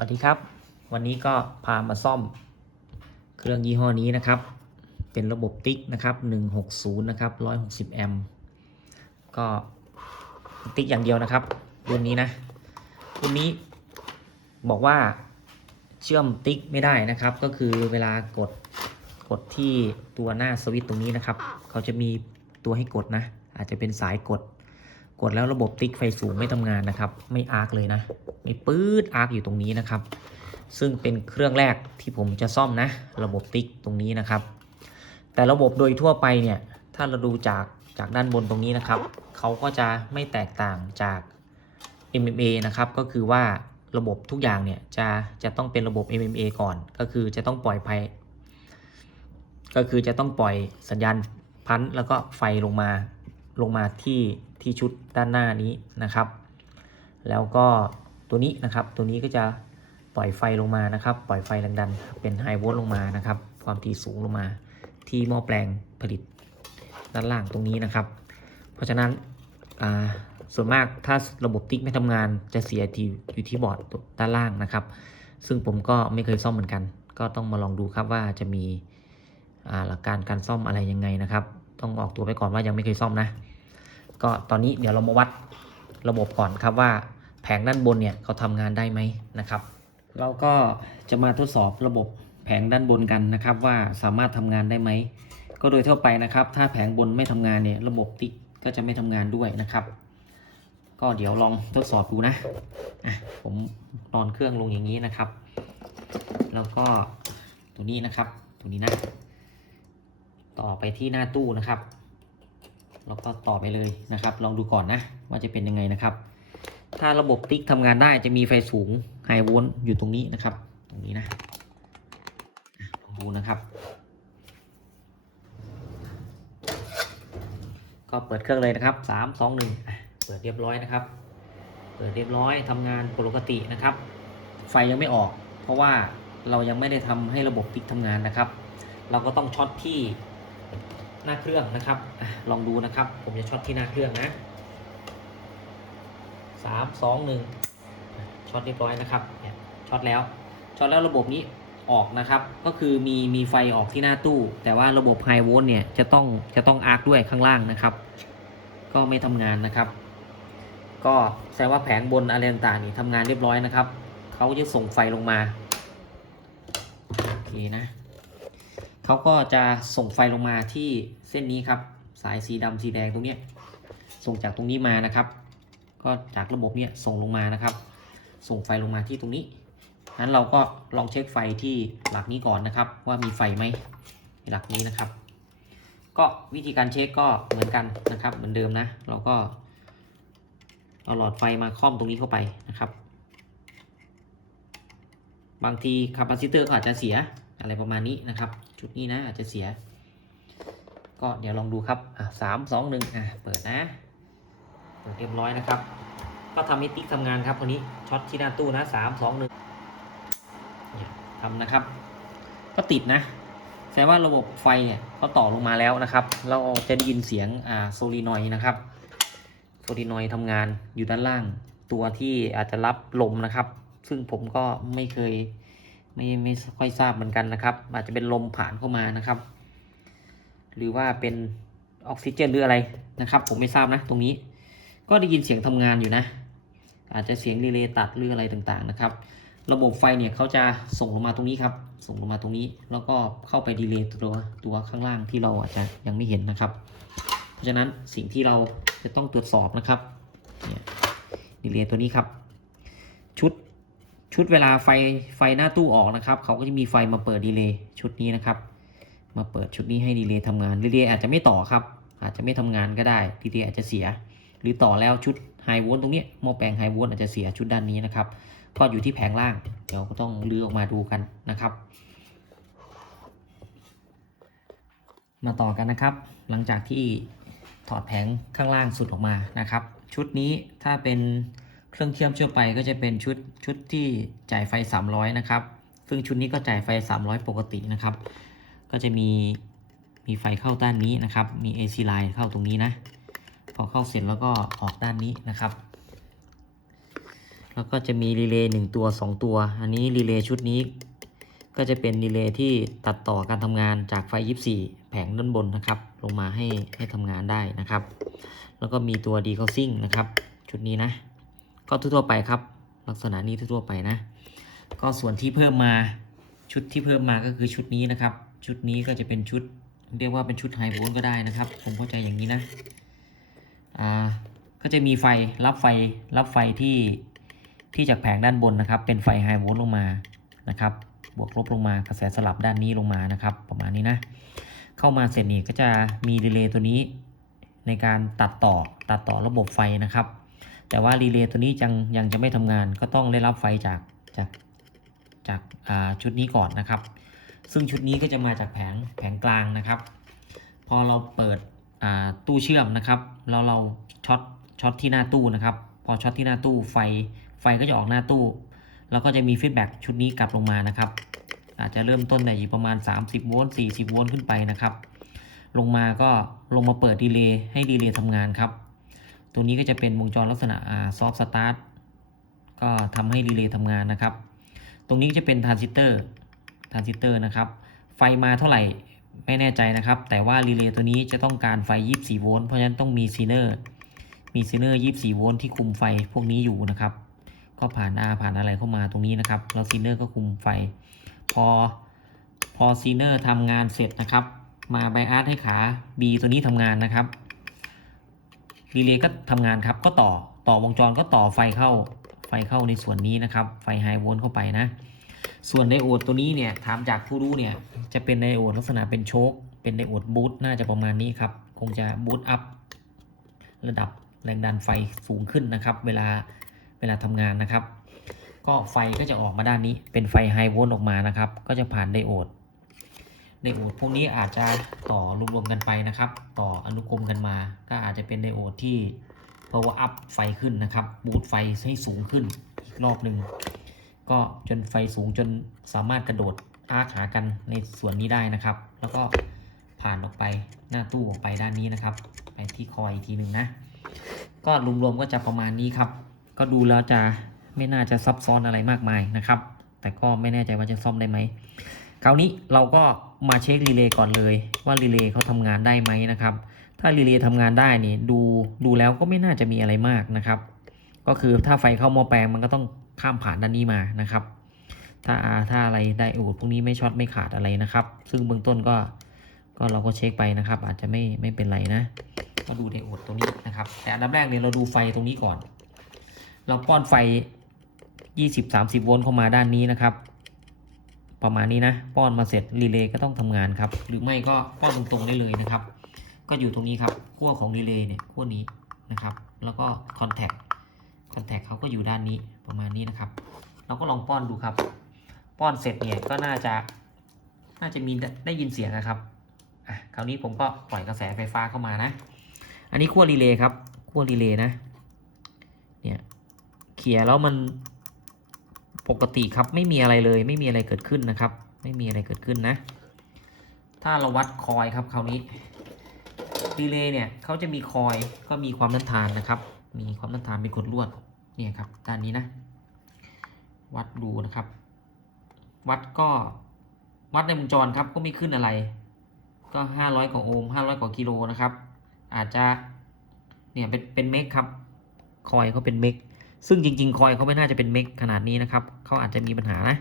วัสดีครับ วันนี้ก็พามาซ่อม เครื่องยี่ห้อนี้นะครับ เป็นระบบติ๊กนะครับ 160 นะครับ 160 แอมป์ก็ติ๊กอย่างเดียวนะครับรุ่นนี้นะรุ่นนี้บอกว่าเชื่อมติ๊กไม่ได้นะครับ ก็คือเวลากดกดที่ตัวหน้าสวิตช์ตรงนี้นะครับ เขาจะมีตัวให้กดนะ อาจจะเป็นสายกด กดแล้วระบบติ๊กไฟสูงไม่ทำงานนะครับ ไม่อาร์คเลยนะ ไม่ปื๊ดอาร์คอยู่ตรงนี้นะครับ ซึ่งเป็นเครื่องแรกที่ผมจะซ่อมนะ ระบบติ๊กตรงนี้นะครับ แต่ระบบโดยทั่วไปเนี่ย ถ้าเราดูจากจากด้านบนตรงนี้นะครับ เขาก็จะไม่แตกต่างจาก MMA นะครับ ก็คือว่าระบบทุกอย่างเนี่ยจะจะต้องเป็นระบบ MMA ก่อน ก็คือจะต้องปล่อยไฟก็คือจะต้องปล่อยสัญญาณพันธุ์แล้วก็ไฟลงมา ลงมาที่ที่ชุดด้านหน้านี้นะครับ แล้วก็ตัวนี้นะครับตัวนี้ก็จะปล่อยไฟลงมานะครับ ปล่อยไฟแรงดันเป็นไฮโวลต์ลงมานะครับ ความถี่สูงลงมาที่หม้อแปลงผลิตด้านล่างตรงนี้นะครับ เพราะฉะนั้นอ่าส่วนมากถ้าระบบติ๊กไม่ทำงานจะเสียที่อยู่ที่บอร์ดด้านล่างนะครับ ซึ่งผมก็ไม่เคยซ่อมเหมือนกัน ก็ต้องมาลองดูครับว่าจะมีอ่าหลักการการซ่อมอะไรยังไงนะครับ ต้องออกตัวไปก่อนว่ายังไม่เคยซ่อมนะ ก็ตอนนี้เดี๋ยวเรามาวัดระบบก่อนครับว่าแผงด้านบนเนี่ยเขาทำงานได้ไหมนะครับเราก็จะมาทดสอบระบบแผงด้านบนกันนะครับ ว่าสามารถทำงานได้ไหมก็โดยทั่วไปนะครับ ถ้าแผงบนไม่ทำงานเนี่ยระบบติ๊กก็จะไม่ทำงานด้วยนะครับ ก็เดี๋ยวลองทดสอบดูนะอะผมนอนเครื่องลงอย่างนี้นะครับ แล้วก็ตัวนี้นะครับ ตัวนี้นะ ต่อไปที่หน้าตู้นะครับ แล้วก็ต่อไปเลยนะครับ ลองดูก่อนนะว่าจะเป็นยังไงนะครับ ถ้าระบบติ๊กทำงานได้จะมีไฟสูงไฮโวลต์อยู่ตรงนี้นะครับ ตรงนี้นะอะลองดูนะครับ ก็เปิดเครื่องเลยนะครับสามสองหนึ่งเปิดเรียบร้อยนะครับ เปิดเรียบร้อยทำงานปกตินะครับ ไฟยังไม่ออก เพราะว่าเรายังไม่ได้ทำให้ระบบติ๊กทำงานนะครับ เราก็ต้องช็อตที่ หน้าเครื่องนะครับอลองดูนะครับ ผมจะช็อตที่หน้าเครื่องนะสามสองหนึ่งช็อตเรียบร้อยนะครับเนี่ยช็อตแล้วช็อตแล้วระบบนี้ออกนะครับ ก็คือมีมีไฟออกที่หน้าตู้ แต่ว่าระบบไฮโวลต์เนี่ยจะต้องจะต้องอาร์คด้วยข้างล่างนะครับ ก็ไม่ทำงานนะครับ ก็แสดงว่าแผงบนอะไรต่างๆนี่ทำงานเรียบร้อยนะครับเขาจะส่งไฟลงมาโอเคนะ เขาก็จะส่งไฟลงมาที่เส้นนี้ครับ สายสีดำสีแดงตรงนี้ส่งจากตรงนี้มานะครับ ก็จากระบบเนี้ยส่งลงมานะครับ ส่งไฟลงมาที่ตรงนี้นั้นเราก็ลองเช็คไฟที่หลักนี้ก่อนนะครับ ว่ามีไฟไหมหลักนี้นะครับ ก็วิธีการเช็คก็เหมือนกันนะครับ เหมือนเดิมนะ เราก็เอาหลอดไฟมาค่อมตรงนี้เข้าไปนะครับ บางทีคาปาซิเตอร์ก็อาจจะเสียอะไรประมาณนี้นะครับ ชุดนี้นะอาจจะเสีย ก็เดี๋ยวลองดูครับอะสามสองหนึ่งอะเปิดนะเปิดเรียบร้อยนะครับ ก็ทำให้ติ๊กทำงานครับคนนี้ช็อตที่หน้าตู้นะสามสองหนึ่งทำนะครับ ก็ติดนะแสดงว่าระบบไฟเนี่ยเขาต่อลงมาแล้วนะครับ เราจะได้ยินเสียงอ่าโซลีนอยนะครับโซลีนอยทำงานอยู่ด้านล่าง ตัวที่อาจจะรับลมนะครับ ซึ่งผมก็ไม่เคย ไม่ไม่ค่อยทราบเหมือนกันนะครับ อาจจะเป็นลมผ่านเข้ามานะครับ หรือว่าเป็นออกซิเจนหรืออะไรนะครับ ผมไม่ทราบนะ ตรงนี้ ก็ได้ยินเสียงทำงานอยู่นะ อาจจะเสียงรีเลย์ตัดหรืออะไรต่างๆนะครับ ระบบไฟเนี่ยเขาจะส่งลงมาตรงนี้ครับ ส่งลงมาตรงนี้ แล้วก็เข้าไปดีเลย์ตัวตัวข้างล่างที่เราอาจจะยังไม่เห็นนะครับ เพราะฉะนั้นสิ่งที่เราจะต้องตรวจสอบนะครับเนี่ยดีเลย์ตัวนี้ครับ ชุด ชุดเวลาไฟไฟหน้าตู้ออกนะครับ เขาก็จะมีไฟมาเปิดดีเลย์ชุดนี้นะครับ มาเปิดชุดนี้ให้ดีเลย์ทำงานดีเลย์อาจจะไม่ต่อครับ อาจจะไม่ทำงานก็ได้ดีเลย์อาจจะเสีย หรือต่อแล้วชุดไฮโวลต์ตรงนี้หม้อแปลงไฮโวลต์อาจจะเสียชุดด้านนี้นะครับ ก็อยู่ที่แผงล่าง เดี๋ยวก็ต้องลื้อออกมาดูกันนะครับ มาต่อกันนะครับ หลังจากที่ถอดแผงข้างล่างสุดออกมานะครับ ชุดนี้ถ้าเป็น เครื่องเชื่อมเชื่อมไปก็จะเป็นชุดชุดที่จ่ายไฟ 300 นะครับ ซึ่งชุดนี้ก็จ่ายไฟ 300 ปกตินะครับ ก็จะมีมีไฟเข้าด้านนี้นะครับ มี AC line เข้าตรงนี้นะ พอเข้าเสร็จแล้วก็ออกด้านนี้นะครับ แล้วก็จะมีรีเลย์หนึ่งตัวสองตัว อันนี้รีเลย์ชุดนี้ ก็จะเป็นรีเลย์ที่ตัดต่อการทำงานจากไฟ 24 แผงด้านบนนะครับ ลงมาให้ให้ทำงานได้นะครับ แล้วก็มีตัว decouplink นะครับ ชุดนี้นะ ก็ทั่วๆไปครับ ลักษณะนี้ทั่วๆไปนะ ก็ส่วนที่เพิ่มมาชุดที่เพิ่มมาก็คือชุดนี้นะครับ ชุดนี้ก็จะเป็นชุด เรียกว่าเป็นชุดไฮโวลต์ก็ได้นะครับ ผมเข้าใจอย่างนี้นะอ่าก็จะมีไฟรับไฟรับไฟที่ที่จากแผงด้านบนนะครับ เป็นไฟไฮโวลต์ลงมานะครับ บวกลบลงมากระแสสลับด้านนี้ลงมานะครับ ประมาณนี้นะ เข้ามาเสร็จนี่ก็จะมีรีเลย์ตัวนี้ ในการตัดต่อตัดต่อระบบไฟนะครับ แต่ว่ารีเลย์ตัวนี้ยังยังจะไม่ทำงานก็ต้องได้รับไฟจากจากจากาชุดนี้ก่อนนะครับ ซึ่งชุดนี้ก็จะมาจากแผงแผงกลางนะครับ พอเราเปิดตู้เชื่อมนะครับแล้วเราช็อตช็อตที่หน้าตู้นะครับ พอช็อตที่หน้าตู้ไฟไฟก็จะออกหน้าตู้ แล้วก็จะมีฟีดแบ็กชุดนี้กลับลงมานะครับ อาจจะเริ่มต้นในอยู่ประมาณ 30 โวลต์ 40 โวลต์ขึ้นไปนะครับ ลงมาก็ลงมาเปิดดีเลย์ให้ดีเลย์ทำงานครับ ตัวนี้ก็จะเป็นวงจรลักษณะซอฟต์สตาร์ทก็ทำให้ดีเลย์ทำงานนะครับ ตรงนี้จะเป็นทรานซิสเตอร์ทรานซิสเตอร์นะครับ ไฟมาเท่าไหร่ไม่แน่ใจนะครับ แต่ว่ารีเลย์ตัวนี้จะต้องการไฟ 24 โวลต์ เพราะฉะนั้นต้องมีซีเนอร์ มีซีเนอร์ 24 โวลต์ที่คุมไฟพวกนี้อยู่นะครับ ก็ผ่านอาผ่านอะไรเข้ามาตรงนี้นะครับ แล้วซีเนอร์ก็คุมไฟ พอ พอซีเนอร์ทำงานเสร็จนะครับ มาไบอาร์ให้ขา B ตัวนี้ทำงานนะครับ รีเลย์ก็ทำงานครับ ก็ต่อต่อวงจรก็ต่อไฟเข้าไฟเข้าในส่วนนี้นะครับ ไฟไฮโวลต์เข้าไปนะ ส่วนไดโอดตัวนี้เนี่ยถามจากผู้รู้เนี่ยจะเป็นไดโอดลักษณะเป็นโชคเป็นไดโอดบูตน่าจะประมาณนี้ครับ คงจะบูตอัพระดับแรงดันไฟสูงขึ้นนะครับ เวลาเวลาทำงานนะครับ ก็ไฟก็จะออกมาด้านนี้เป็นไฟไฮโวลต์ออกมานะครับ ก็จะผ่านไดโอด ไดโอดพวกนี้อาจจะต่อรวมๆกันไปนะครับ ต่ออนุกรมกันมา ก็อาจจะเป็นไดโอดที่ power up ไฟขึ้นนะครับบูตไฟให้สูงขึ้นอีกรอบหนึ่งก็จนไฟสูงจนสามารถกระโดดอาร์คหากันในส่วนนี้ได้นะครับ แล้วก็ผ่านออกไปหน้าตู้ออกไปด้านนี้นะครับ ไปที่คอยอีกทีหนึ่งนะ ก็รวมๆก็จะประมาณนี้ครับ ก็ดูแล้วจะไม่น่าจะซับซ้อนอะไรมากมายนะครับ แต่ก็ไม่แน่ใจว่าจะซ่อมได้ไหม คราวนี้เราก็มาเช็ครีเลย์ก่อนเลย ว่ารีเลย์เขาทำงานได้ไหมนะครับ ถ้ารีเลย์ทำงานได้นี่ดูดูแล้วก็ไม่น่าจะมีอะไรมากนะครับ ก็คือถ้าไฟเข้าหม้อแปลงมันก็ต้องข้ามผ่านด้านนี้มานะครับ ถ้าถ้าอะไรไดโอดพวกนี้ไม่ช็อตไม่ขาดอะไรนะครับ ซึ่งเบื้องต้นก็ก็เราก็เช็คไปนะครับ อาจจะไม่ไม่เป็นไรนะก็ดูไดโอดตรงนี้นะครับ แต่อันดับแรกเนี่ยเราดูไฟตรงนี้ก่อน เราป้อนไฟ 20-30 โวลต์เข้ามาด้านนี้นะครับ ประมาณนี้นะ ป้อนมาเสร็จรีเลย์ก็ต้องทำงานครับ หรือไม่ก็ป้อนตรงๆได้เลยนะครับ ก็อยู่ตรงนี้ครับขั้วของรีเลย์เนี่ยขั้วนี้นะครับ แล้วก็คอนแทคคอนแทคเขาก็อยู่ด้านนี้ประมาณนี้นะครับ เราก็ลองป้อนดูครับ ป้อนเสร็จเนี่ยก็น่าจะน่าจะมีได้ยินเสียงนะครับอะคราวนี้ผมก็ปล่อยกระแสไฟฟ้าเข้ามานะ อันนี้ขั้วรีเลย์ครับขั้วรีเลย์นะ เนี่ยเขี่ยแล้วมัน ปกติครับไม่มีอะไรเลยไม่มีอะไรเกิดขึ้นนะครับ ไม่มีอะไรเกิดขึ้นนะ ถ้าเราวัดคอยครับคราวนี้รีเลย์เนี่ยเขาจะมีคอยก็มีความต้านทานนะครับ มีความต้านทานเป็นขดลวดเนี่ยครับด้านนี้นะ วัดดูนะครับ วัดก็วัดในวงจรครับก็ไม่ขึ้นอะไร ก็ห้าร้อยกว่าโอห์มห้าร้อยกว่ากิโลนะครับ อาจจะเนี่ยเป็นเป็นเมกครับคอยเขาเป็นเมก ซึ่งจริง ๆ คอยเขาไม่น่าจะเป็นเมกขนาดนี้นะครับเขาอาจจะมีปัญหานะ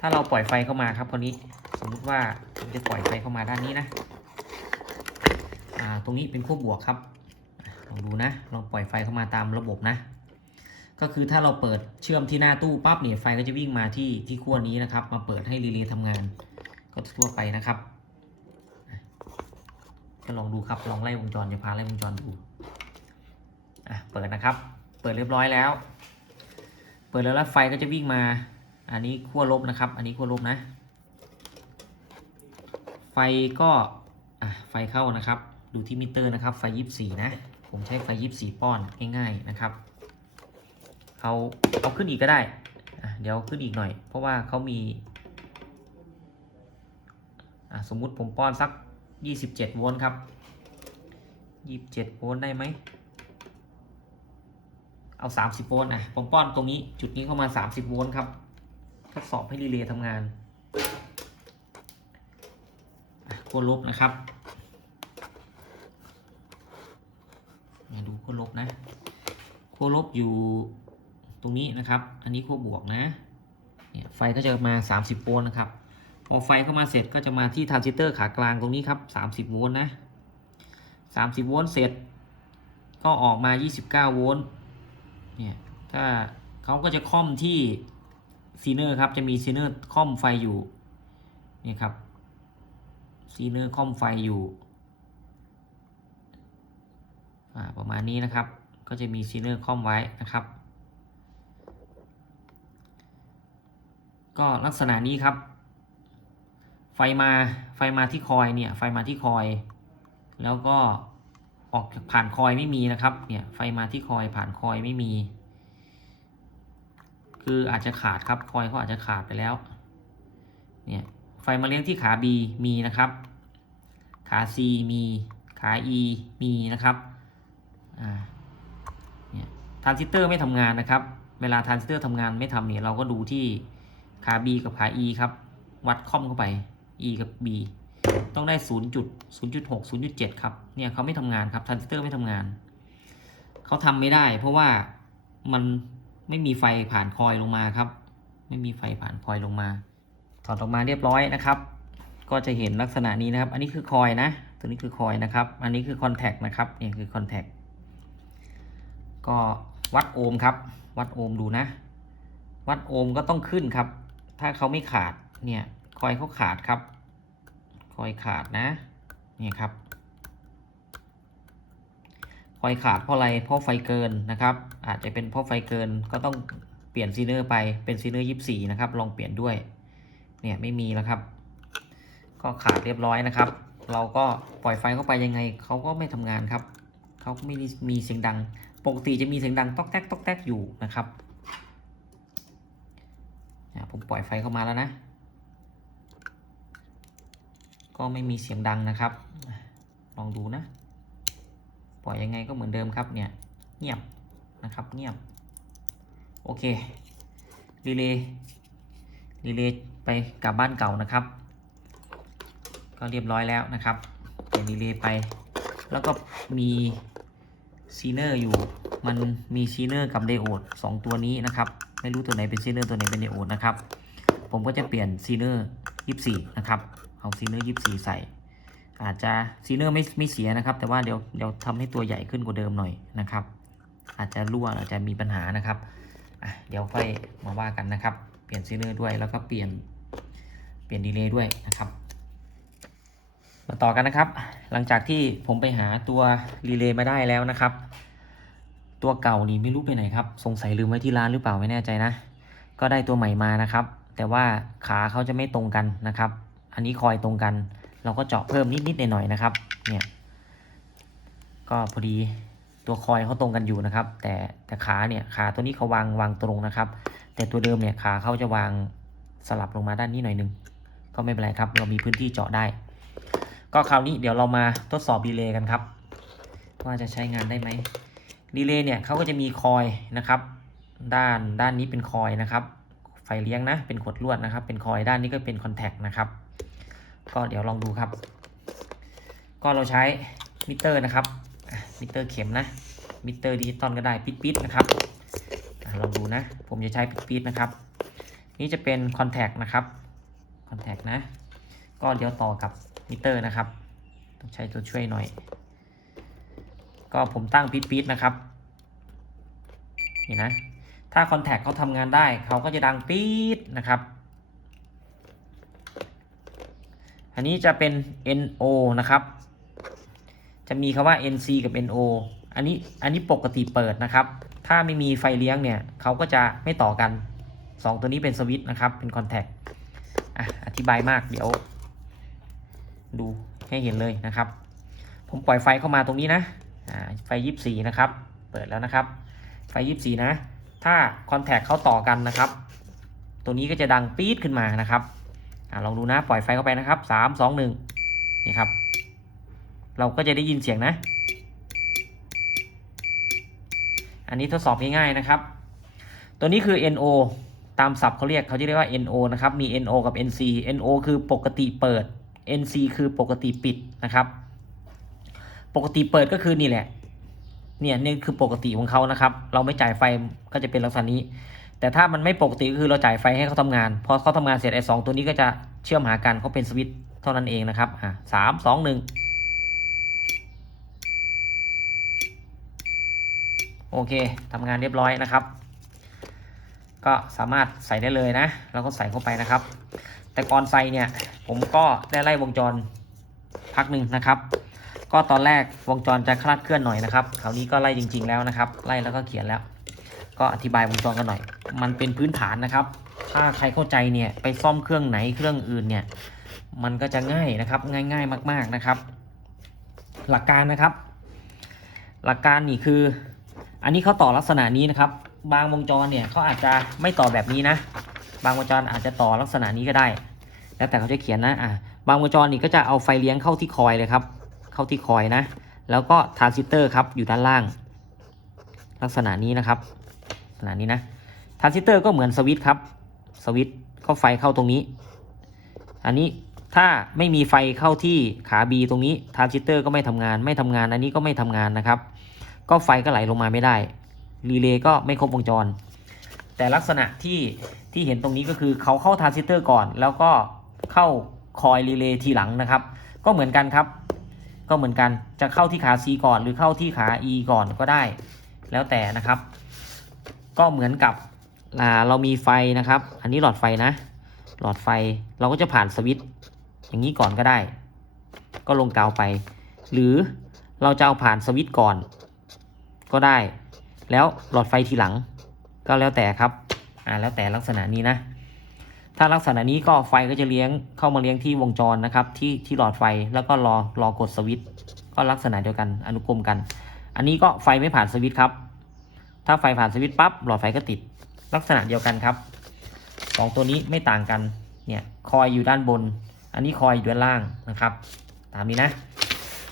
ถ้าเราปล่อยไฟเข้ามาครับคราวนี้สมมุติว่าผมจะปล่อยไฟเข้ามาด้านนี้นะตรงนี้เป็นขั้วบวกครับลองดูนะลองปล่อยไฟเข้ามาตามระบบนะ ก็คือถ้าเราเปิดเชื่อมที่หน้าตู้ปั๊บเนี่ยไฟก็จะวิ่งมาที่ที่ขั้วนี้นะครับ มาเปิดให้รีเลย์ทำงาน ก็ทั่วไปนะครับอะก็ลองดูครับลองไล่วงจรจะพาไล่วงจรดูอะเปิดนะครับ เปิดเรียบร้อยแล้ว เปิดแล้วแล้วไฟก็จะวิ่งมา อันนี้ขั้วลบนะครับ อันนี้ขั้วลบนะ ไฟก็ไฟเข้านะครับ ดูที่มิเตอร์นะครับ ไฟ24นะ ผมใช้ไฟ24ป้อนง่ายๆนะครับเอาเอาขึ้นอีกก็ได้ เดี๋ยวขึ้นอีกหน่อย เพราะว่าเขามี สมมุติผมป้อนสัก 27 โวลต์ครับ 27 โวลต์ได้ไหม เอา 30 โวลต์นะผมป้อนตรงนี้จุดนี้เข้ามา 30 โวลต์ครับทดสอบให้รีเลย์ทำงานขั้วลบนะครับมาดูขั้วลบนะขั้วลบอยู่ตรงนี้นะครับ อันนี้ขั้วบวกนะเนี่ยไฟก็จะมา 30 โวลต์นะครับ พอไฟเข้ามาเสร็จก็จะมาที่ทรานซิสเตอร์ขากลางตรงนี้ครับ 30 โวลต์นะ 30 โวลต์เสร็จ ก็ออกมา 29 โวลต์ เนี่ยถ้าเขาก็จะค่อมที่ซีเนอร์ครับจะมีซีเนอร์ค่อมไฟอยู่นี่ครับซีเนอร์ค่อมไฟอยู่ประมาณนี้นะครับ ก็จะมีซีเนอร์ค่อมไว้นะครับ ก็ลักษณะนี้ครับ ไฟมาไฟมาที่คอยเนี่ยไฟมาที่คอย แล้วก็ ออกผ่านคอยไม่มีนะครับ เนี่ยไฟมาที่คอยผ่านคอยไม่มี คืออาจจะขาดครับคอยเขาอาจจะขาดไปแล้ว เนี่ยไฟมาเลี้ยงที่ขา B มีนะครับ ขา C มีขา E มีนะครับอ่าเนี่ยทรานซิสเตอร์ไม่ทำงานนะครับ เวลาทรานซิสเตอร์ทำงานไม่ทำเนี่ยเราก็ดูที่ขา B กับขา E ครับ วัดค่อมเข้าไป E กับ B ต้องได้ 0.06 0.7 ครับ เนี่ยเขาไม่ทำงานครับทรานซิสเตอร์ไม่ทำงาน เขาทำไม่ได้ เพราะว่ามันไม่มีไฟผ่านคอยลงมาครับ ไม่มีไฟผ่านคอยลงมา ถอดออกมาเรียบร้อยนะครับ ก็จะเห็นลักษณะนี้นะครับ อันนี้คือคอยนะ ตัวนี้คือคอยนะครับ อันนี้คือคอนแทคนะครับนี่คือคอนแทค ก็วัดโอห์มครับ วัดโอห์มดูนะ วัดโอห์มก็ต้องขึ้นครับ ถ้าเขาไม่ขาด เนี่ยคอยเขาขาดครับ อยขาดนะนี่ครับคอยขาดเพราะอะไรเพราะไฟเกินนะครับ อาจจะเป็นเพราะไฟเกินก็ต้องเปลี่ยนซีเนอร์ไปเป็นซีเนอร์ยี่สี่นะครับ ลองเปลี่ยนด้วย เนี่ยไม่มีแล้วครับ ก็ขาดเรียบร้อยนะครับ เราก็ปล่อยไฟเข้าไปยังไงเขาก็ไม่ทำงานครับเขาไม่มีเสียงดัง ปกติจะมีเสียงดังต๊อกแตกต๊อกแตกอยู่นะครับผมปล่อยไฟเข้ามาแล้วนะ ก็ไม่มีเสียงดังนะครับ ลองดูนะ ปล่อยยังไงก็เหมือนเดิมครับเนี่ย เงียบนะครับ เงียบ โอเค รีเลย์รีเลย์ไปกลับบ้านเก่านะครับ ก็เรียบร้อยแล้วนะครับเปลี่ยนรีเลย์ไป แล้วก็มีซีเนอร์อยู่ มันมีซีเนอร์กับไดโอดสองตัวนี้นะครับ ไม่รู้ตัวไหนเป็นซีเนอร์ตัวไหนเป็นไดโอดนะครับ ผมก็จะเปลี่ยนซีเนอร์ยี่สี่นะครับ เอาซีเนอร์ยี่สี่ใส่ อาจจะซีเนอร์ไม่ไม่เสียนะครับ แต่ว่าเดี๋ยวเดี๋ยวทำให้ตัวใหญ่ขึ้นกว่าเดิมหน่อยนะครับ อาจจะรั่วอาจจะมีปัญหานะครับเดี๋ยวค่อยมาว่ากันนะครับ เปลี่ยนซีเนอร์ด้วยแล้วก็เปลี่ยนเปลี่ยนดีเลย์ด้วยนะครับ มาต่อกันนะครับ หลังจากที่ผมไปหาตัวรีเลย์มาได้แล้วนะครับ ตัวเก่านี่ไม่รู้ไปไหนครับ สงสัยลืมไว้ที่ร้านหรือเปล่าไม่แน่ใจนะ ก็ได้ตัวใหม่มานะครับ แต่ว่าขาเขาจะไม่ตรงกันนะครับ อันนี้คอยตรงกัน เราก็เจาะเพิ่มนิดๆหน่อยๆนะครับ เนี่ย ก็พอดีตัวคอยเขาตรงกันอยู่นะครับ แต่แต่ขาเนี่ยขาตัวนี้เขาวางวางตรงนะครับ แต่ตัวเดิมเนี่ยขาเขาจะวางสลับลงมาด้านนี้หน่อยนึง ก็ไม่เป็นไรครับ เรามีพื้นที่เจาะได้ ก็คราวนี้เดี๋ยวเรามาทดสอบดีเลย์กันครับ ว่าจะใช้งานได้ไหมดีเลย์เนี่ยเขาก็จะมีคอยนะครับ ด้านด้านนี้เป็นคอยนะครับ ไฟเลี้ยงนะเป็นขดลวดนะครับ เป็นคอยด้านนี้ก็เป็นคอนแทคนะครับ ก็เดี๋ยวลองดูครับ ก็เราใช้มิเตอร์นะครับมิเตอร์เข็มนะมิเตอร์ดิจิตอลก็ได้ปิดๆนะครับอลองดูนะ ผมจะใช้ปิดๆนะครับ นี่จะเป็นคอนแทคนะครับคอนแทคนะ ก็เดี๋ยวต่อกับมิเตอร์นะครับ ต้องใช้ตัวช่วยหน่อย ก็ผมตั้งปิดๆนะครับนี่นะถ้าคอนแทคเขาทำงานได้เขาก็จะดังปี๊ดนะครับ อันนี้จะเป็น NO นะครับ จะมีคำว่า NC กับ NO อันนี้อันนี้ปกติเปิดนะครับ ถ้าไม่มีไฟเลี้ยงเนี่ยเขาก็จะไม่ต่อกัน 2 ตัวนี้เป็นสวิตช์นะครับ เป็นคอนแทคอะอธิบายมากเดี๋ยว ดูให้เห็นเลยนะครับ ผมปล่อยไฟเข้ามาตรงนี้นะอ่าไฟ24นะครับ เปิดแล้วนะครับ ไฟ24นะ ถ้าคอนแทคเขาต่อกันนะครับ ตัวนี้ก็จะดังปี๊ดขึ้นมานะครับ อ่าลองดูนะปล่อยไฟเข้าไปนะครับสามสองหนึ่งนี่ครับ เราก็จะได้ยินเสียงนะ อันนี้ทดสอบง่ายๆนะครับ ตัวนี้คือ NO ตามศัพท์เขาเรียกเขาจะเรียกว่า NO นะครับ มี NO กับ NC NO คือปกติเปิด NC คือปกติปิดนะครับ ปกติเปิดก็คือนี่แหละ เนี่ยนี่คือปกติของเขานะครับ เราไม่จ่ายไฟก็จะเป็นลักษณะนี้ แต่ถ้ามันไม่ปกติก็คือเราจ่ายไฟให้เขาทำงาน พอเขาทำงานเสร็จไอ้สองตัวนี้ก็จะเชื่อมหากันเขาเป็นสวิตช์เท่านั้นเองนะครับอะสามสองหนึ่งโอเคทำงานเรียบร้อยนะครับ ก็สามารถใส่ได้เลยนะ แล้วก็ใส่เข้าไปนะครับ แต่ก่อนใส่เนี่ย ผมก็ได้ไล่วงจรพักหนึ่งนะครับ ก็ตอนแรกวงจรจะคลาดเคลื่อนหน่อยนะครับคราวนี้ก็ไล่จริง ๆแล้วนะครับ ไล่แล้วก็เขียนแล้ว ก็อธิบายวงจรกันหน่อย มันเป็นพื้นฐานนะครับ ถ้าใครเข้าใจเนี่ยไปซ่อมเครื่องไหนเครื่องอื่นเนี่ย มันก็จะง่ายนะครับ ง่าย ๆ มาก ๆนะครับ หลักการนะครับ หลักการนี่คือ อันนี้เขาต่อลักษณะนี้นะครับ บางวงจรเนี่ยเขาอาจจะไม่ต่อแบบนี้นะ บางวงจรอาจจะต่อลักษณะนี้ก็ได้ แล้วแต่เขาจะเขียนนะอะบางวงจรนี่ก็จะเอาไฟเลี้ยงเข้าที่คอยเลยครับ เข้าที่คอยนะ แล้วก็ทรานซิสเตอร์ครับอยู่ด้านล่าง ลักษณะนี้นะครับ ณะนี้นะทรานซิสเตอร์ก็เหมือนสวิตช์ครับสวิตช์ก็ไฟเข้าตรงนี้ อันนี้ถ้าไม่มีไฟเข้าที่ขา B ตรงนี้ทรานซิสเตอร์ก็ไม่ทำงาน ไม่ทำงานอันนี้ก็ไม่ทำงานนะครับ ก็ไฟก็ไหลลงมาไม่ได้รีเลย์ก็ไม่ครบวงจร แต่ลักษณะที่ที่เห็นตรงนี้ก็คือเขาเข้าทรานซิสเตอร์ก่อน แล้วก็เข้าคอยรีเลย์ทีหลังนะครับ ก็เหมือนกันครับ ก็เหมือนกันจะเข้าที่ขา C ก่อน หรือเข้าที่ขา E ก่อนก็ได้ แล้วแต่นะครับ ก็เหมือนกับอ่าเรามีไฟนะครับ อันนี้หลอดไฟนะ หลอดไฟเราก็จะผ่านสวิตช์อย่างนี้ก่อนก็ได้ ก็ลงกาวไป หรือเราจะเอาผ่านสวิตช์ก่อน ก็ได้ แล้วหลอดไฟทีหลัง ก็แล้วแต่ครับอ่าแล้วแต่ลักษณะนี้นะ ถ้าลักษณะนี้ก็ไฟก็จะเลี้ยงเข้ามาเลี้ยงที่วงจรนะครับ ที่ที่หลอดไฟแล้วก็รอรอกดสวิตช์ก็ลักษณะเดียวกันอนุกรมกัน อันนี้ก็ไฟไม่ผ่านสวิตช์ครับ ถ้าไฟผ่านสวิตช์ปั๊บหลอดไฟก็ติดลักษณะเดียวกันครับสองตัวนี้ไม่ต่างกันเนี่ยคอยอยู่ด้านบน อันนี้คอยอยู่ด้านล่างนะครับ ตามนี้นะ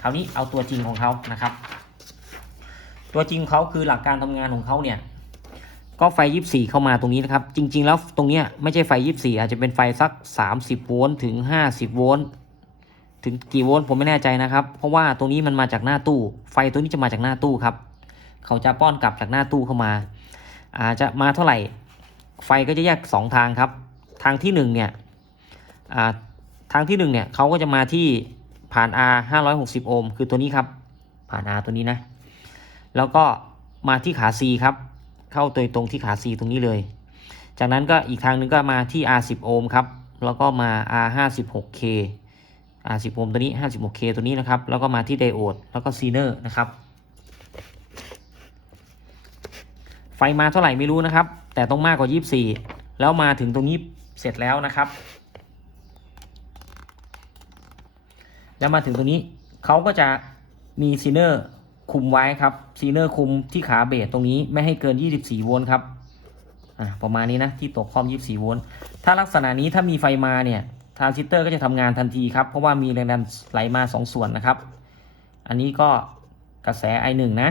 คราวนี้เอาตัวจริงของเขานะครับ ตัวจริงเขาคือหลักการทำงานของเขาเนี่ยก็ไฟ 24 เข้ามาตรงนี้นะครับ จริง ๆ แล้วตรงเนี้ยไม่ใช่ไฟ 24 อาจจะเป็นไฟสัก 30 โวลต์ถึง 50 โวลต์ถึงกี่โวลต์ผมไม่แน่ใจนะครับ เพราะว่าตรงนี้มันมาจากหน้าตู้ ไฟตัวนี้จะมาจากหน้าตู้ครับ เขาจะป้อนกลับจากหน้าตู้เข้ามาอาจจะมาเท่าไหร่ ไฟก็จะแยก 2 ทางครับ ทางที่1เนี่ยทางที่1เนี่ยเขาก็จะมาที่ผ่าน R 560 โอห์มคือตัวนี้ครับ ผ่าน R ตัวนี้นะ แล้วก็มาที่ขา C ครับ เข้าโดยตรงที่ขา C ตรงนี้เลย จากนั้นก็อีกทางหนึงก็มาที่ R10 โอห์มครับ แล้วก็มา R56K R10 โอห์มตัวนี้ 56K ตัวนี้นะครับ แล้วก็มาที่ไดโอด แล้วก็ซีเนอร์นะครับ ไฟมาเท่าไหร่ไม่รู้นะครับ แต่ต้องมากกว่า 24 แล้วมาถึงตรงนี้เสร็จแล้วนะครับ แล้วมาถึงตรงนี้เขาก็จะมีซีเนอร์คุมไว้ครับซีเนอร์คุมที่ขาเบสตรงนี้ไม่ให้เกิน 24 โวลต์ครับประมาณนี้นะที่ตกคอม 24 โวลต์ถ้าลักษณะนี้ถ้ามีไฟมาเนี่ยทรานซิสเตอร์ก็จะทำงานทันทีครับ เพราะว่ามีแรงดันไหลมา 2 ส่วนนะครับ อันนี้ก็กระแส I1 นะ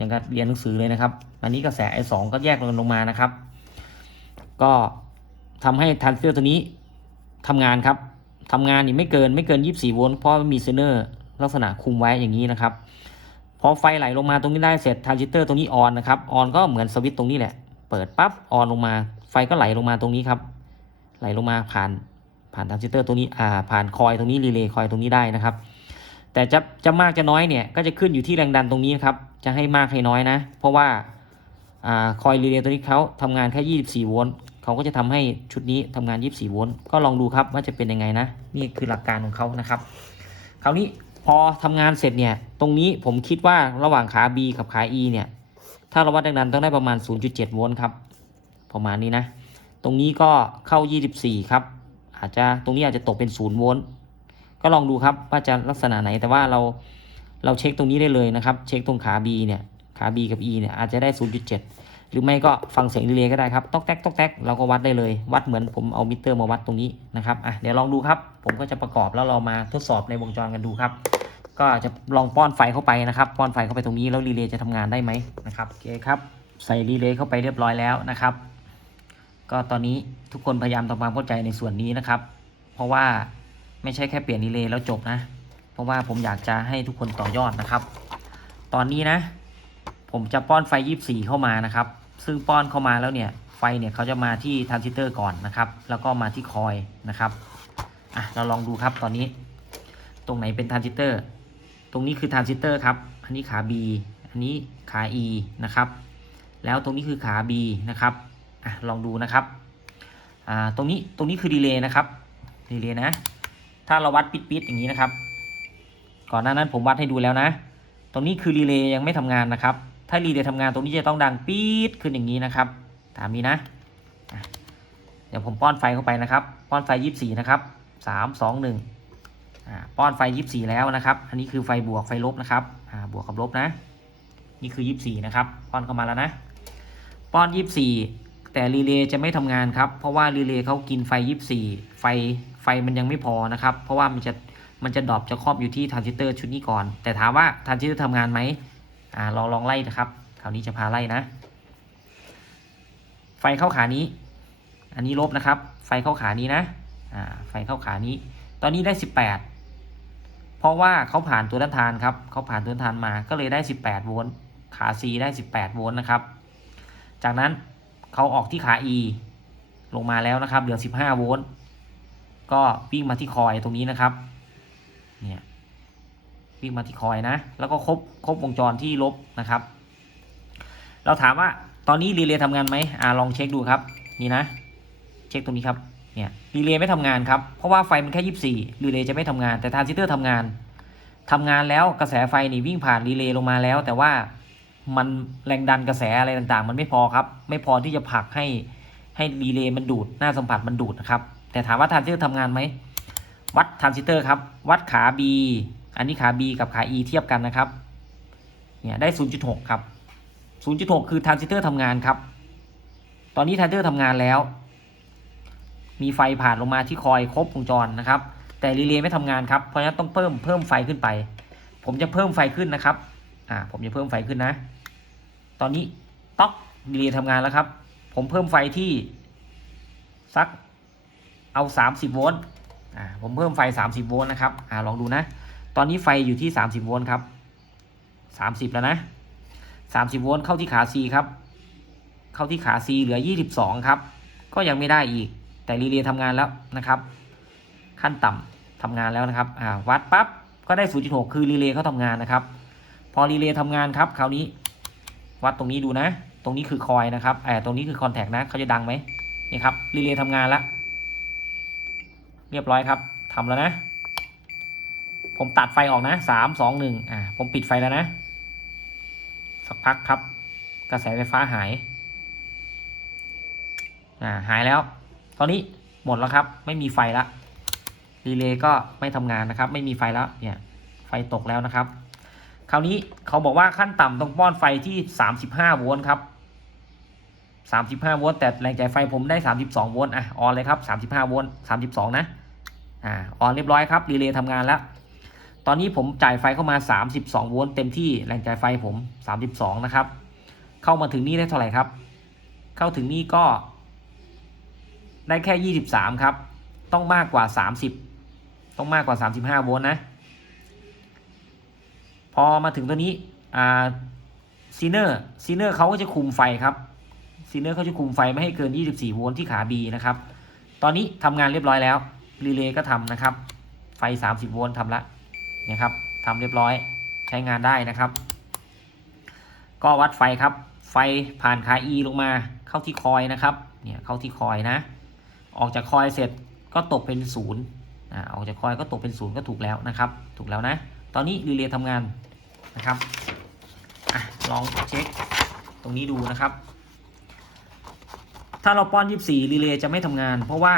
ย่างกับเรียนหนังสือเลยนะครับ อันนี้กระแส I2 ก็แยกลงลงมานะครับ ก็ทำให้ทรานซิสเตอร์ตัวนี้ทำงานครับทำงานนี่ไม่เกินไม่เกิน 24 โวลต์เพราะมีเซนเนอร์ลักษณะคุมไว้อย่างนี้นะครับพอไฟไหลลงมาตรงนี้ได้เสร็จทรานซิสเตอร์ตรงนี้ออนนะครับออนก็เหมือนสวิตช์ตรงนี้แหละ เปิดปั๊บออนลงมา ไฟก็ไหลลงมาตรงนี้ครับ ไหลลงมาผ่านผ่านทรานซิสเตอร์ตรงนี้อ่าผ่านคอยตรงนี้รีเลย์คอยตรงนี้ได้นะครับ แต่จะจะมากจะน้อยเนี่ยก็จะขึ้นอยู่ที่แรงดันตรงนี้ครับ จะให้มากให้น้อยนะ เพราะว่าอ่าคอยรีเลย์ตัวนี้เขาทำงานแค่ 24 โวลต์เขาก็จะทำให้ชุดนี้ทำงาน 24 โวลต์ก็ลองดูครับว่าจะเป็นยังไงนะ นี่คือหลักการของเขานะครับ คราวนี้พอทำงานเสร็จเนี่ย ตรงนี้ผมคิดว่าระหว่างขา B กับขา E เนี่ย ถ้าเราวัดแรงดันต้องได้ประมาณ 0.7 โวลต์ครับ ประมาณนี้นะ ตรงนี้ก็เข้า 24 ครับ อาจจะตรงนี้อาจจะตกเป็น 0 โวลต์ ก็ลองดูครับว่าจะลักษณะไหน แต่ว่าเรา เราเช็คตรงนี้ได้เลยนะครับ เช็คตรงขา B เนี่ยขา B กับ E เนี่ยอาจจะได้ 0.7 หรือไม่ก็ฟังเสียงรีเลย์ก็ได้ครับตอกแตกตอกแตกเราก็วัดได้เลย วัดเหมือนผมเอามิเตอร์มาวัดตรงนี้นะครับอะเดี๋ยวลองดูครับ ผมก็จะประกอบแล้วเรามาทดสอบในวงจรกันดูครับ ก็จะลองป้อนไฟเข้าไปนะครับ ป้อนไฟเข้าไปตรงนี้แล้วรีเลย์จะทำงานได้ไหมนะครับโอเคครับใส่รีเลย์เข้าไปเรียบร้อยแล้วนะครับ ก็ตอนนี้ทุกคนพยายามทำความเข้าใจในส่วนนี้นะครับ เพราะว่าไม่ใช่แค่เปลี่ยนรีเลย์แล้วจบนะ ราะว่าผมอยากจะให้ทุกคนต่อยอดนะครับ ตอนนี้นะ ผมจะป้อนไฟ 24 เข้ามานะครับ ซึ่งป้อนเข้ามาแล้วเนี่ย ไฟเนี่ยเขาจะมาที่ทรานซิสเตอร์ก่อนนะครับ แล้วก็มาที่คอยนะครับอะเราลองดูครับตอนนี้ ตรงไหนเป็นทรานซิสเตอร์ ตรงนี้คือทรานซิสเตอร์ครับ อันนี้ขา B อันนี้ขา E นะครับ แล้วตรงนี้คือขา B นะครับอะลองดูนะครับอ่าตรงนี้ตรงนี้คือดีเลย์นะครับดีเลย์นะ ถ้าเราวัดปิดๆอย่างนี้นะครับ ก่อนหน้านั้นผมวัดให้ดูแล้วนะ ตรงนี้คือรีเลย์ยังไม่ทำงานนะครับ ถ้ารีเลย์ทำงานตรงนี้จะต้องดังปี๊ดขึ้นอย่างนี้นะครับ ตามนี้นะ เดี๋ยวผมป้อนไฟเข้าไปนะครับ ป้อนไฟ24นะครับ3 2 1อ่าป้อนไฟ24แล้วนะครับ อันนี้คือไฟบวกไฟลบนะครับอ่าบวกกับลบนะ นี่คือ24นะครับ ป้อนเข้ามาแล้วนะ ป้อน24แต่รีเลย์จะไม่ทำงานครับ เพราะว่ารีเลย์เขากินไฟ24ไฟไฟมันยังไม่พอนะครับ เพราะว่ามันจะ มันจะดรอปจะครอบอยู่ที่ทรานซิสเตอร์ชุดนี้ก่อน แต่ถามว่าทรานซิสเตอร์ทำงานไหมอ่าลองลองไล่นะครับคราวนี้จะพาไล่นะ ไฟเข้าขานี้ อันนี้ลบนะครับ ไฟเข้าขานี้นะอ่าไฟเข้าขานี้ ตอนนี้ได้ 18 เพราะว่าเขาผ่านตัวต้านทานครับเขาผ่านตัวต้านทานมาก็เลยได้ 18 โวลต์ขา C ได้ 18 โวลต์นะครับ จากนั้นเขาออกที่ขา E ลงมาแล้วนะครับ เหลือ 15 โวลต์ ก็วิ่งมาที่คอยตรงนี้นะครับ เนี่ยวิ่งมาที่คอยนะ แล้วก็ครบครบวงจรที่ลบนะครับ เราถามว่าตอนนี้รีเลย์ทำงานไหมอ่าลองเช็คดูครับ นี่นะ เช็คตรงนี้ครับเนี่ยรีเลย์ไม่ทำงานครับ เพราะว่าไฟมันแค่ยี่สิบสี่รีเลย์จะไม่ทำงาน แต่ทรานซิสเตอร์ทำงานทำงานแล้วกระแสไฟนี่วิ่งผ่านรีเลย์ลงมาแล้ว แต่ว่ามันแรงดันกระแสอะไรต่างๆ มันไม่พอครับ ไม่พอที่จะผลักให้ให้รีเลย์มันดูดหน้าสัมผัสมันดูดนะครับ แต่ถามว่าทรานซิสเตอร์ทำงานไหม วัดทรานซิสเตอร์ครับ วัดขา B อันนี้ขา B กับขา E เทียบกันนะครับ เนี่ยได้ 0.6 ครับ 0.6 คือทรานซิสเตอร์ทำงานครับ ตอนนี้ทรานซิสเตอร์ทำงานแล้ว มีไฟผ่านลงมาที่คอยครบวงจรนะครับ แต่รีเลย์ไม่ทำงานครับ เพราะฉะนั้นต้องเพิ่มเพิ่มไฟขึ้นไป ผมจะเพิ่มไฟขึ้นนะครับ อ่า ผมจะเพิ่มไฟขึ้นนะ ตอนนี้ต๊อกรีเลย์ทำงานแล้วครับ ผมเพิ่มไฟที่สักเอา 30 โวลต์ อ่าผมเพิ่มไฟ 30 โวลต์นะครับอ่าลองดูนะ ตอนนี้ไฟอยู่ที่ 30 โวลต์ครับ 30 แล้วนะ 30 โวลต์เข้าที่ขา C ครับ เข้าที่ขา C เหลือ 22 ครับ ก็ยังไม่ได้อีก แต่รีเลย์ทำงานแล้วนะครับ ขั้นต่ำทำงานแล้วนะครับอ่าวัดปั๊บก็ได้ 0.6 คือรีเลย์เขาทำงานนะครับ พอรีเลย์ทำงานครับ คราวนี้วัดตรงนี้ดูนะ ตรงนี้คือคอยนะครับแอบตรงนี้คือคอนแทคนะเขาจะดังไหมนี่ครับรีเลย์ทำงานแล้ว เรียบร้อยครับทำแล้วนะ ผมตัดไฟออกนะสามสองหนึ่งอ่าผมปิดไฟแล้วนะ สักพักครับ กระแสไฟฟ้าหายอ่าหายแล้ว ตอนนี้หมดแล้วครับ ไม่มีไฟละรีเลย์ก็ไม่ทำงานนะครับ ไม่มีไฟแล้วเนี่ย ไฟตกแล้วนะครับ คราวนี้เขาบอกว่าขั้นต่ำต้องป้อนไฟที่ 35 โวลต์ครับ 35 โวลต์แต่แรงจ่ายไฟผมได้ 32 โวลต์อะออนเลยครับ 35 โวลต์32 นะ อ่าออนเรียบร้อยครับรีเลย์ทำงานแล้ว ตอนนี้ผมจ่ายไฟเข้ามา 32 โวลต์เต็มที่แรงจ่ายไฟผม 32 นะครับ เข้ามาถึงนี่ได้เท่าไหร่ครับ เข้าถึงนี่ก็ ได้แค่ 23 ครับ ต้องมากกว่า 30 ต้องมากกว่า 35 โวลต์นะ พอมาถึงตัวนี้อ่าซีเนอร์ซีเนอร์เขาก็จะคุมไฟครับซีเนอร์เขาจะคุมไฟไม่ให้เกิน 24 โวลต์ที่ขา B นะครับ ตอนนี้ทำงานเรียบร้อยแล้ว รีเลย์ก็ทำนะครับ ไฟ 30 โวลต์ทำละเนี่ยครับทำเรียบร้อยใช้งานได้นะครับ ก็วัดไฟครับ ไฟผ่านขา E ลงมาเข้าที่คอยนะครับเนี่ยเข้าที่คอยนะ ออกจากคอยเสร็จก็ตกเป็นศูนย์อ่าออกจากคอยก็ตกเป็นศูนย์ก็ถูกแล้วนะครับ ถูกแล้วนะ ตอนนี้รีเลย์ทำงานนะครับอะลองเช็คตรงนี้ดูนะครับ ถ้าเราป้อน 24รีเลย์จะไม่ทำงาน เพราะว่า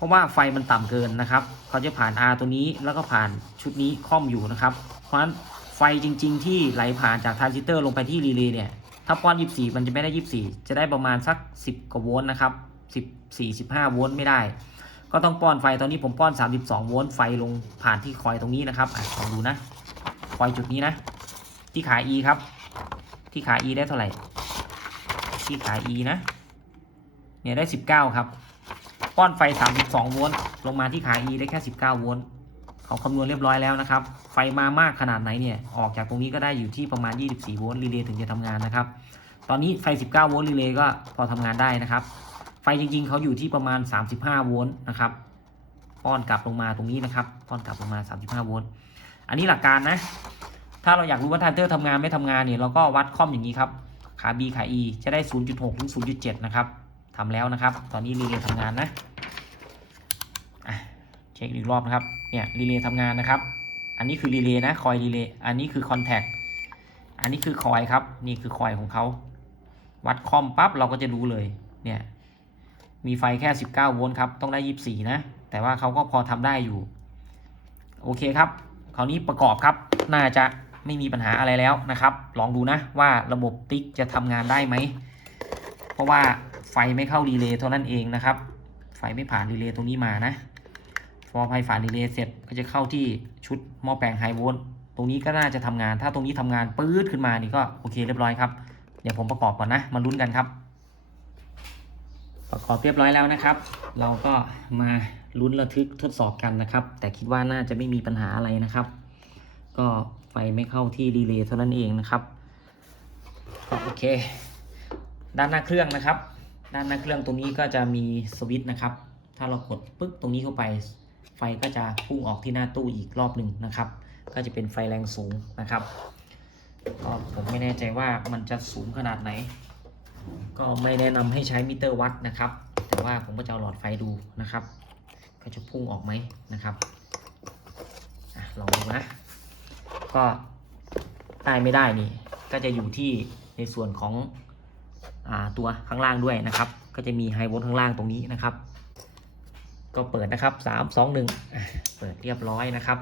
เพราะว่าไฟมันต่ำเกินนะครับ เขาจะผ่าน R ตัวนี้แล้วก็ผ่านชุดนี้ค่อมอยู่นะครับ เพราะฉะนั้นไฟจริง ๆ ที่ไหลผ่านจากทรานซิสเตอร์ลงไปที่รีเลย์เนี่ยถ้าป้อน 24 มันจะไม่ได้ 24 จะได้ประมาณสัก 10 กว่าโวลต์นะครับ 14 15 โวลต์ไม่ได้ ก็ต้องป้อนไฟตอนนี้ผมป้อน 32 โวลต์ไฟลงผ่านที่คอยตรงนี้นะครับอลองดูนะ คอยจุดนี้นะ ที่ขา E ครับ ที่ขา E ได้เท่าไหร่ ที่ขา E นะ เนี่ยได้ 19 ครับ ป้อนไฟ 32 โวลต์ลงมาที่ขา E ได้แค่ 19 โวลต์เขาคำนวณเรียบร้อยแล้วนะครับ ไฟมามากขนาดไหนเนี่ย ออกจากตรงนี้ก็ได้อยู่ที่ประมาณ 24 โวลต์รีเลย์ถึงจะทำงานนะครับ ตอนนี้ไฟ 19 โวลต์รีเลย์ก็พอทำงานได้นะครับ ไฟจริงๆ เขาอยู่ที่ประมาณ 35 โวลต์นะครับป้อนกลับลงมาตรงนี้นะครับป้อนกลับลงมา 35 โวลต์อันนี้หลักการนะ ถ้าเราอยากรู้ว่าทานเตอร์ทำงานไม่ทำงานเนี่ยเราก็วัดคอมอย่างนี้ครับขา B ขา E จะได้ 0.6 ถึง 0.7 นะครับ ทำแล้วนะครับ ตอนนี้รีเลย์ทำงานนะเช็คอีกรอบนะครับ เนี่ยรีเลย์ทำงานนะครับ อันนี้คือรีเลย์นะคอยรีเลย์อันนี้คือคอนแทคอันนี้คือคอยครับ นี่คือคอยของเขาวัดคอมปั๊บเราก็จะรู้เลย เนี่ย มีไฟแค่ 19 โวลต์ครับ ต้องได้ 24 นะ แต่ว่าเขาก็พอทำได้อยู่ โอเคครับ คราวนี้ประกอบครับ น่าจะไม่มีปัญหาอะไรแล้วนะครับ ลองดูนะว่าระบบติ๊กจะทำงานได้ไหม เพราะว่า ไฟไม่เข้ารีเลย์เท่านั้นเองนะครับ ไฟไม่ผ่านรีเลย์ตรงนี้มานะพอไฟผ่านรีเลย์เสร็จก็จะเข้าที่ชุดหม้อแปลงไฮโวลต์ตรงนี้ก็น่าจะทำงาน ถ้าตรงนี้ทำงานปื๊ดขึ้นมานี่ก็โอเคเรียบร้อยครับ เดี๋ยวผมประกอบก่อนนะ มาลุ้นกันครับ ประกอบเรียบร้อยแล้วนะครับ เราก็มาลุ้นระทึกทดสอบกันนะครับ แต่คิดว่าน่าจะไม่มีปัญหาอะไรนะครับ ก็ไฟไม่เข้าที่รีเลย์เท่านั้นเองนะครับ โอเค ด้านหน้าเครื่องนะครับ ด้านหน้าเครื่องตรงนี้ก็จะมีสวิตช์นะครับ ถ้าเรากดปึ๊กตรงนี้เข้าไป ไฟก็จะพุ่งออกที่หน้าตู้อีกรอบหนึ่งนะครับ ก็จะเป็นไฟแรงสูงนะครับก็ผมไม่แน่ใจว่ามันจะสูงขนาดไหน ก็ไม่แนะนำให้ใช้มิเตอร์วัดนะครับ แต่ว่าผมก็จะเอาหลอดไฟดูนะครับ ก็จะพุ่งออกไหมนะครับอลองดูนะ ก็ได้ไม่ได้นี่ ก็จะอยู่ที่ในส่วนของ ตัวข้างล่างด้วยนะครับ ก็จะมีไฮโวลต์ข้างล่างตรงนี้นะครับ ก็เปิดนะครับสามสองหนึ่งเปิดเรียบร้อยนะครับ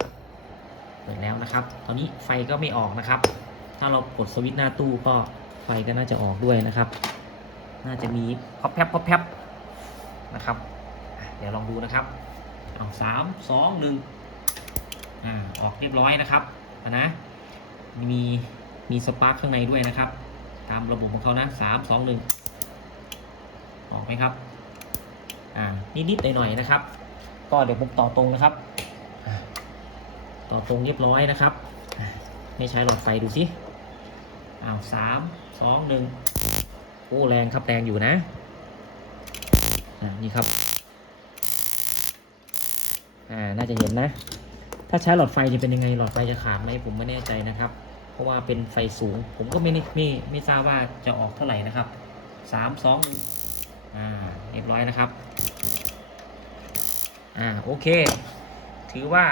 เปิดแล้วนะครับ ตอนนี้ไฟก็ไม่ออกนะครับ ถ้าเรากดสวิตช์หน้าตู้ก็ไฟก็น่าจะออกด้วยนะครับ น่าจะมีพอปแพบพอแพบนะครับ เดี๋ยวลองดูนะครับเอาสามสองหนึ่งอ่าออกเรียบร้อยนะครับนะมีมีสปาร์คข้างในด้วยนะครับ ตามระบบของเขานะสามสองหนึ่งออกไหมครับ อ่า นิดๆหน่อยๆนะครับ ก็เดี๋ยวผมต่อตรงนะครับ ต่อตรงเรียบร้อยนะครับ ไม่ใช้หลอดไฟดูสิอ้าวสามสองหนึ่งโอ้แรงครับแรงอยู่นะนี่ครับ อ่า น่าจะเห็นนะ ถ้าใช้หลอดไฟจะเป็นยังไง หลอดไฟจะขาดไหมผมไม่แน่ใจนะครับ ราะว่าเป็นไฟสูง ผมก็ไม่ได้ไม่ไม่ทราบว่าจะออกเท่าไหร่นะครับสามสองหนึ่งอ่าเรียบร้อยนะครับอ่าโอเค ถือว่า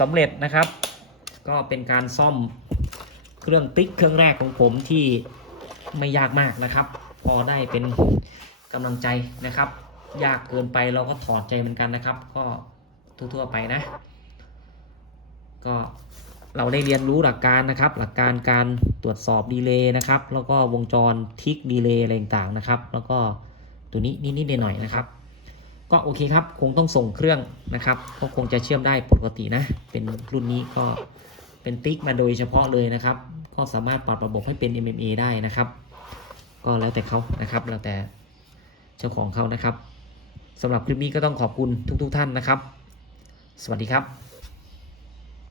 สำเร็จนะครับ ก็เป็นการซ่อมเครื่องติ๊กเครื่องแรกของผมที่ไม่ยากมากนะครับ พอได้เป็นกำลังใจนะครับ ยากเกินไปเราก็ถอดใจเหมือนกันนะครับ ก็ทั่วๆไปนะ ก็ เราได้เรียนรู้หลักการนะครับ หลักการการตรวจสอบดีเลย์นะครับ แล้วก็วงจรทิกดีเลย์อะไรต่างๆนะครับ แล้วก็ตัวนี้นิดๆหน่อยๆนะครับ ก็โอเคครับ คงต้องส่งเครื่องนะครับ ก็คงจะเชื่อมได้ปกตินะ เป็นรุ่นนี้ก็เป็นติ๊กมาโดยเฉพาะเลยนะครับ ก็สามารถปรับระบบให้เป็น MMA ได้นะครับ ก็แล้วแต่เขานะครับ แล้วแต่เจ้าของเขานะครับสำหรับคลิปนี้ก็ต้องขอบคุณทุกๆท่านนะครับ สวัสดีครับ